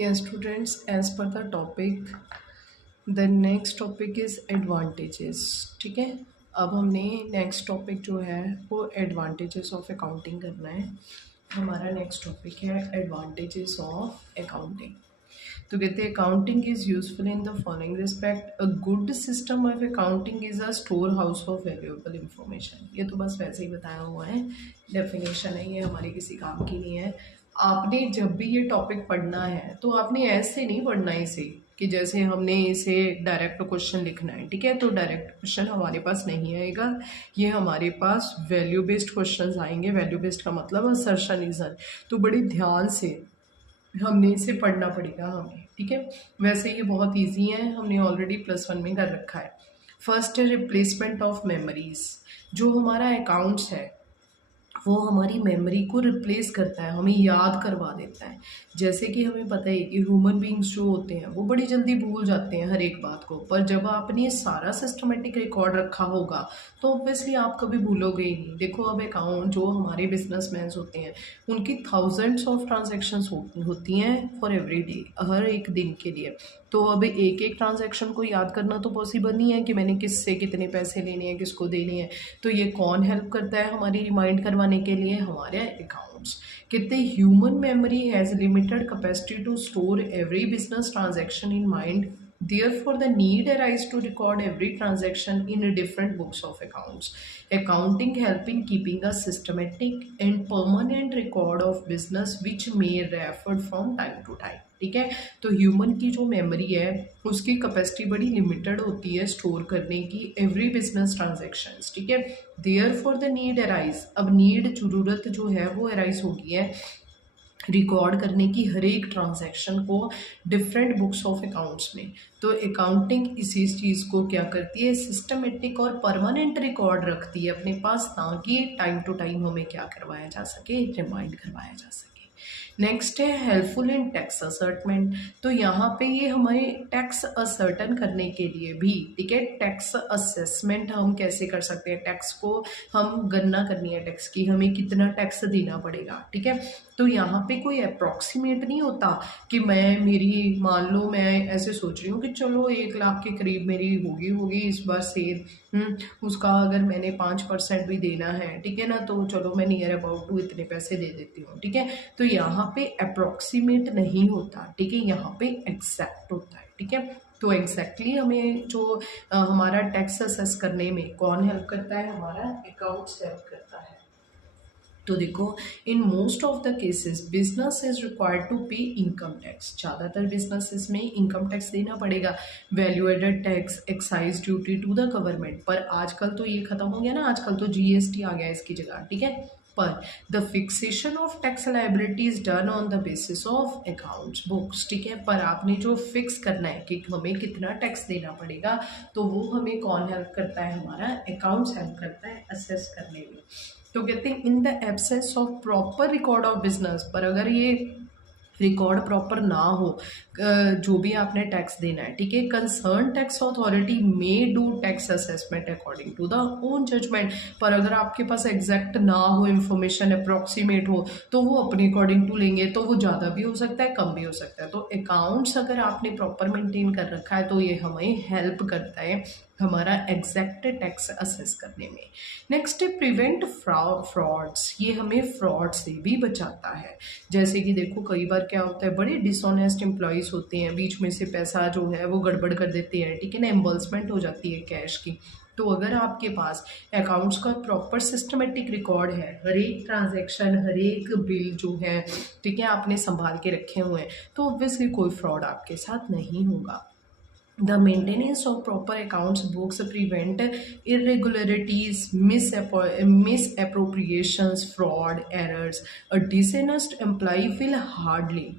Yes, students, as per the topic, the next topic is advantages. ठीक है, अब हमने नेक्स्ट टॉपिक जो है वो एडवांटेजेस ऑफ अकाउंटिंग करना है। हमारा नेक्स्ट टॉपिक है एडवांटेजेस ऑफ अकाउंटिंग। तो कहते हैं accounting is useful in the following respect. A good system of accounting is a store house of valuable information. ये तो बस वैसे ही बताया हुआ है, डेफिनेशन है, ये हमारे किसी काम की नहीं है। आपने जब भी ये टॉपिक पढ़ना है तो आपने ऐसे नहीं पढ़ना इसे कि जैसे हमने इसे डायरेक्ट क्वेश्चन लिखना है। ठीक है, तो डायरेक्ट क्वेश्चन हमारे पास नहीं आएगा, ये हमारे पास वैल्यू बेस्ड क्वेश्चंस आएंगे। वैल्यू बेस्ड का मतलब असर्शन इजन। तो बड़े ध्यान से हमने इसे पढ़ना पड़ेगा हमें। ठीक है, वैसे ये बहुत इजी है, हमने ऑलरेडी +1 में कर रखा है। फर्स्ट है रिप्लेसमेंट ऑफ मेमोरीज। जो हमारा अकाउंट्स है वो हमारी मेमोरी को रिप्लेस करता है, हमें याद करवा देता है। जैसे कि हमें पता है कि ह्यूमन बींग्स जो होते हैं वो बड़ी जल्दी भूल जाते हैं हर एक बात को, पर जब आपने ये सारा सिस्टमेटिक रिकॉर्ड रखा होगा तो ऑब्वियसली आप कभी भूलोगे ही नहीं। देखो, अब अकाउंट जो हमारे बिजनेसमैन होते हैं उनकी थाउजेंड्स ऑफ ट्रांजेक्शन्स होती हैं फॉर एवरी डे, हर एक दिन के लिए। तो अब एक एक ट्रांजैक्शन को याद करना तो पॉसिबल नहीं है कि मैंने किससे कितने पैसे लेने हैं, किसको देने हैं। तो ये कौन हेल्प करता है हमारी रिमाइंड करवाने के लिए? हमारे अकाउंट्स। कितने human memory has limited capacity to store every business transaction in mind. Therefore, the need arises to record every transaction in a different books of accounts. Accounting helping keeping a systematic and permanent record of business which may refer from time to time. ठीक है, तो human की जो memory है उसकी capacity बड़ी limited होती है स्टोर करने की एवरी बिजनेस ट्रांजेक्शन्स। ठीक है, there for the need arise. अब नीड जरूरत जो है वो अराइज होगी है रिकॉर्ड करने की हर एक ट्रांजैक्शन को डिफरेंट बुक्स ऑफ अकाउंट्स में। तो अकाउंटिंग इसी चीज़ को क्या करती है, सिस्टमेटिक और परमानेंट रिकॉर्ड रखती है अपने पास, ताकि टाइम टू टाइम हमें क्या करवाया जा सके, रिमाइंड करवाया जा सके। नेक्स्ट है हेल्पफुल इन टैक्स असर्टमेंट। तो यहाँ पे ये हमारे टैक्स असर्टन करने के लिए भी, ठीक है, टैक्स असेसमेंट हम कैसे कर सकते हैं, टैक्स को हम गणना करनी है टैक्स की, हमें कितना टैक्स देना पड़ेगा। ठीक है, तो यहाँ पे कोई अप्रॉक्सीमेट नहीं होता कि मेरी मान लो मैं ऐसे सोच रही हूँ कि चलो 1 लाख के करीब मेरी होगी इस बार सेल। उसका अगर मैंने 5% भी देना है, ठीक है ना, तो चलो मैं नियर अबाउट टू इतने पैसे दे देती हूँ। ठीक है, तो यहाँ पे अप्रॉक्सीमेट नहीं होता, ठीक है, यहाँ पे एग्जैक्ट होता है। ठीक है, तो एग्जैक्टली हमें जो हमारा टैक्स असेस करने में कौन हेल्प करता है, हमारा अकाउंट्स हेल्प करता है। तो देखो, in most of the cases business is required to pay income tax. ज़्यादातर बिजनेसेस में इनकम टैक्स देना पड़ेगा, value added tax, excise duty to the government. पर आजकल तो ये खत्म हो गया ना, आजकल तो जीएसटी आ गया इसकी जगह। ठीक है, पर the fixation of tax liability is done on the basis of accounts books. ठीक है, पर आपने जो फिक्स करना है कि हमें कितना टैक्स देना पड़ेगा, तो वो हमें कौन हेल्प करता है, हमारा अकाउंट्स हेल्प करता है असेस करने में। तो कहते हैं in the absence of proper record of business. पर अगर ये रिकॉर्ड प्रॉपर ना हो, जो भी आपने टैक्स देना है, ठीक है, concern tax authority may do tax assessment according to the own judgement. पर अगर आपके पास एग्जैक्ट ना हो, इंफॉर्मेशन अप्रॉक्सीमेट हो, तो वो अपने अकॉर्डिंग टू लेंगे। तो वो ज़्यादा भी हो सकता है, कम भी हो सकता है। तो अकाउंट्स अगर आपने प्रॉपर मेंटेन कर रखा है तो ये हमें हेल्प करता है हमारा एग्जैक्ट टैक्स असेस करने में। नेक्स्ट है प्रिवेंट फ्रॉड्स। ये हमें फ्रॉड से भी बचाता है। जैसे कि देखो, कई बार क्या होता है, बड़े डिसऑनेस्ट एम्प्लॉयज़ होते हैं, बीच में से पैसा जो है वो गड़बड़ कर देते हैं। ठीक है ना, एम्बल्समेंट हो जाती है कैश की। तो अगर आपके पास अकाउंट्स का प्रॉपर सिस्टमेटिक रिकॉर्ड है, हर एक ट्रांजैक्शन, हर एक बिल जो है, ठीक है, आपने संभाल के रखे हुए हैं, तो ऑब्वियसली कोई फ्रॉड आपके साथ नहीं होगा। The maintenance of proper accounts books prevent irregularities, misappropriations, fraud, errors. A dishonest employee will hardly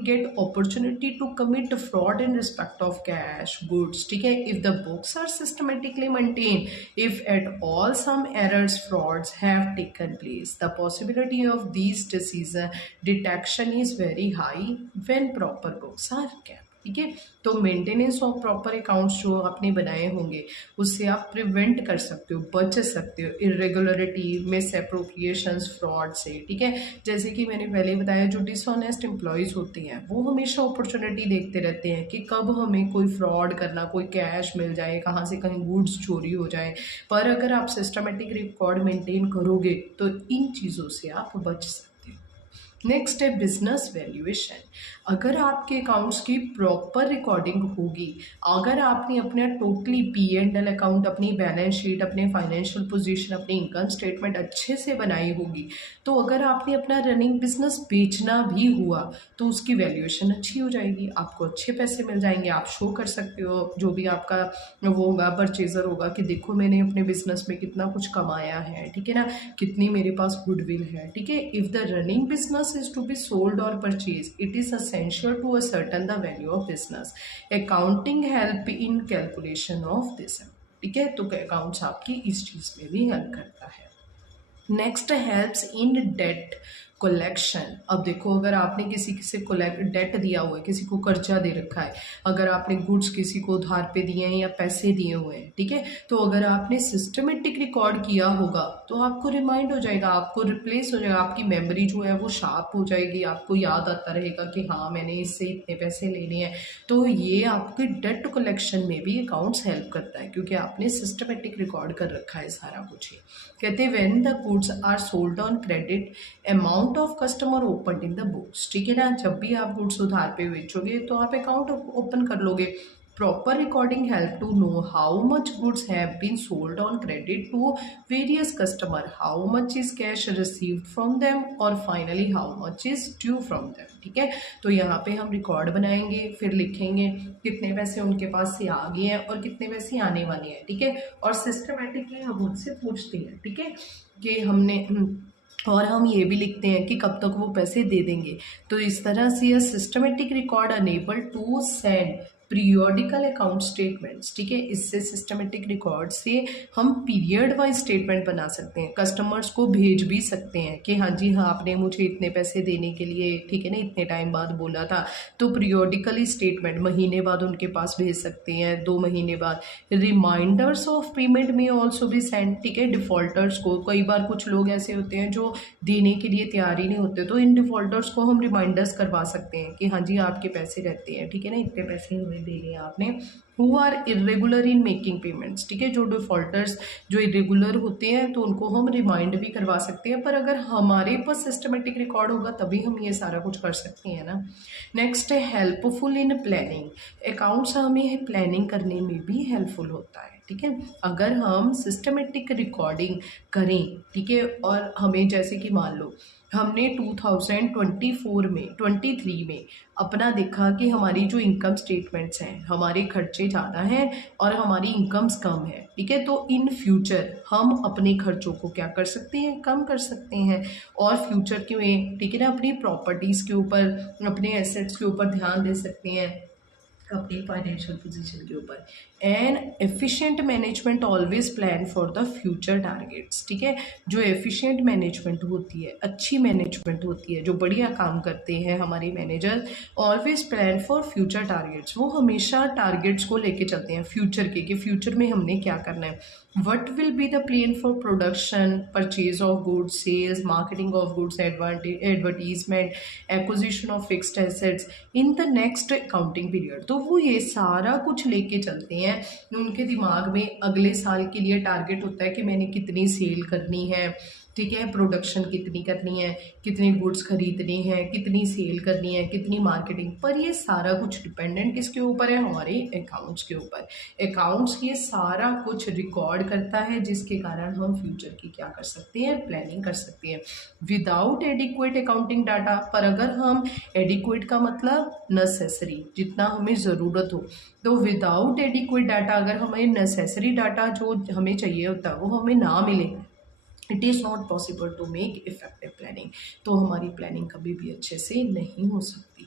get opportunity to commit fraud in respect of cash goods. ठीक है, if the books are systematically maintained, if at all some errors, frauds have taken place, the possibility of these disease detection is very high when proper books are kept. ठीक है। तो maintenance of proper accounts जो आपने बनाए होंगे उससे आप prevent कर सकते हो, बच सकते हो इरेगुलरिटी, मिस अप्रोप्रिएशंस, फ्रॉड से, ठीक है। जैसे कि मैंने पहले बताया, जो डिसऑनेस्ट एम्प्लॉयज़ होते हैं वो हमेशा अपॉर्चुनिटी देखते रहते हैं कि कब हमें कोई फ्रॉड करना, कोई कैश मिल जाए, कहाँ से कहीं गुड्स चोरी हो जाए। पर अगर आप सिस्टमेटिक रिकॉर्ड मेंटेन करोगे तो इन चीज़ों से आप बच सकते हो। नेक्स्ट है बिजनेस वैल्यूएशन। अगर आपके अकाउंट्स की प्रॉपर रिकॉर्डिंग होगी, अगर आपने अपना टोटली P&L अकाउंट, अपनी बैलेंस शीट, अपने फाइनेंशियल पोजीशन, अपनी इनकम स्टेटमेंट अच्छे से बनाई होगी, तो अगर आपने अपना रनिंग बिजनेस बेचना भी हुआ तो उसकी वैल्यूएशन अच्छी हो जाएगी, आपको अच्छे पैसे मिल जाएंगे। आप शो कर सकते हो जो भी आपका वो होगा, परचेजर होगा, कि देखो मैंने अपने बिजनेस में कितना कुछ कमाया है, ठीक है ना, कितनी मेरे पास गुडविल है, ठीक है। If the running business is to be sold और purchase, it is essential to ascertain the value of business. Accounting help in calculation of this, ठीक है। तो अकाउंट्स आपकी इस चीज़ में भी हेल्प करता है। Next helps in debt collection. अब देखो, अगर आपने किसी से डेट दिया हुआ है, किसी को कर्जा दे रखा है, अगर आपने गुड्स किसी को उधार पे दिए हैं या पैसे दिए हुए हैं, ठीक है, तो अगर आपने सिस्टमेटिक रिकॉर्ड किया होगा तो आपको रिमाइंड हो जाएगा, आपको रिप्लेस हो जाएगा, आपकी मेमोरी जो है वो शार्प हो जाएगी, आपको याद आता रहेगा कि हाँ मैंने इससे इतने पैसे लेने हैं। तो ये आपके डेट कलेक्शन में भी अकाउंट्स हेल्प करता है, क्योंकि आपने सिस्टमेटिक रिकॉर्ड कर रखा है सारा कुछ ही। कहते हैं when the goods are sold on credit, amount of customer open in the books, ठीक है ना। जब भी आप गुड्स उधार पे बेचोगे तो आप अकाउंट ओपन कर लोगे। Proper recording help to know how much goods have been sold on credit to various customer, how much is cash received from them, और finally how much is due from them, ठीक है। तो यहाँ पे हम record बनाएंगे, फिर लिखेंगे कितने पैसे उनके पास से आ गए हैं और कितने पैसे आने वाले हैं, ठीक है। और सिस्टमेटिकली हम उनसे पूछते हैं, ठीक है, कि हमने और हम ये भी लिखते हैं कि कब तक वो पैसे दे देंगे। तो इस तरह से यह systematic record enable to send periodical account statements, ठीक है। इससे सिस्टमेटिक रिकॉर्ड से हम पीरियड वाइज स्टेटमेंट बना सकते हैं, कस्टमर्स को भेज भी सकते हैं कि हाँ जी हाँ आपने मुझे इतने पैसे देने के लिए, ठीक है ना, इतने टाइम बाद बोला था। तो पीरियोडिकली स्टेटमेंट महीने बाद उनके पास भेज सकते हैं, 2 महीने बाद। रिमाइंडर्स ऑफ पेमेंट में ऑल्सो भी सेंड, ठीक है, डिफॉल्टर्स को। कई बार कुछ लोग ऐसे होते हैं जो देने के लिए तैयार ही नहीं होते, तो इन डिफॉल्टर्स को हम रिमाइंडर्स करवा सकते हैं कि हाँ जी आपके पैसे रहते हैं, ठीक है ना, इतने पैसे हमें देने आपने। Who are irregular in making payments, ठीक है, जो डिफॉल्टर्स जो इरेगुलर होते हैं तो उनको हम रिमाइंड भी करवा सकते हैं, पर अगर हमारे पास सिस्टमेटिक रिकॉर्ड होगा तभी हम ये सारा कुछ कर सकते हैं ना। नेक्स्ट है हेल्पफुल इन प्लानिंग। अकाउंट्स हमें प्लानिंग करने में भी हेल्पफुल होता है, ठीक है। अगर हम सिस्टमेटिक रिकॉर्डिंग करें, ठीक है, और हमें जैसे कि मान लो हमने 2024 में 23 में अपना देखा कि हमारी जो इनकम स्टेटमेंट्स हैं, हमारे खर्चे ज़्यादा हैं और हमारी इनकम्स कम है, ठीक है। तो इन फ्यूचर हम अपने खर्चों को क्या कर सकते हैं, कम कर सकते हैं, और फ्यूचर के में, ठीक है ना, अपनी प्रॉपर्टीज़ के ऊपर, अपने एसेट्स के ऊपर ध्यान दे सकते हैं, अपनी फाइनेंशियल पोजीशन के ऊपर। And efficient management always plan for the future targets, ठीक है। जो एफिशिएंट मैनेजमेंट होती है, अच्छी मैनेजमेंट होती है, जो बढ़िया काम करते हैं हमारे manager, always plan for future targets, वो हमेशा टारगेट्स को लेके चलते हैं फ्यूचर के, कि फ्यूचर में हमने क्या करना है। What will be the plan for production, purchase of goods, sales, marketing of goods, advertisement, acquisition of fixed assets in the next accounting period. तो वो ये सारा कुछ लेके चलते हैं। उनके दिमाग में अगले साल के लिए टारगेट होता है कि मैंने कितनी सेल करनी है, ठीक है, प्रोडक्शन कितनी करनी है, कितने गुड्स खरीदने हैं, कितनी सेल करनी है, कितनी मार्केटिंग। पर ये सारा कुछ डिपेंडेंट किसके ऊपर है, हमारे अकाउंट्स के ऊपर। अकाउंट्स ये सारा कुछ रिकॉर्ड करता है, जिसके कारण हम फ्यूचर की क्या कर सकते हैं, प्लानिंग कर सकते हैं। विदाउट एडिक्वेट अकाउंटिंग डाटा, पर अगर हम एडिक्वेट का मतलब नेसेसरी, जितना हमें ज़रूरत हो, तो विदाउट एडिक्वेट डाटा, अगर हमें नेसेसरी डाटा जो हमें चाहिए होता है वो हमें ना मिले, it is not possible to make effective planning. तो हमारी प्लानिंग कभी भी अच्छे से नहीं हो सकती।